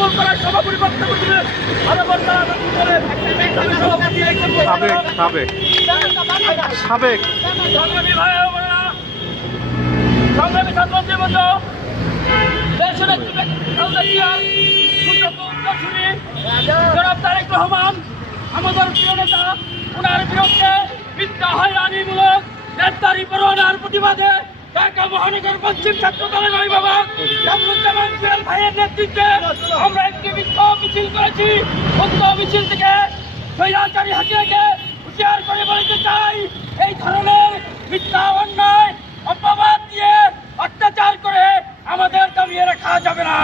সফল করার সভাপতি বক্তব্য দিলেন। আরবর্তা করেন সভাপতি একজন সাবেক সাবেক। সংগ্রামী ভাই সংগ্রামী ছাত্রছাত্রী বন্ধ দেশের একটি খালেদা জিয়ার সুযোগ্য উত্তরসূরি জনাব তারেক রহমান আমাদের প্রিয় নেতা ওনার বিরুদ্ধে মিথ্যা হয়রানিমূলক গ্রেপ্তারি পরোয়ানার প্রতিবাদে ঢাকা মহানগর পশ্চিম ছাত্র দলের অভিভাবক ভাইয়ের নেতৃত্বে আমরা একটি বিক্ষোভ মিছিল করেছি। বিক্ষোভ মিছিল থেকে স্বৈরাচারী হাজিরাকে হুঁশিয়ার করে বলতে চাই, এই ধরনের মিথ্যা, অন্যায়, অপবাদ দিয়ে অত্যাচার করে আমাদের দমিয়ে রাখা যাবে না।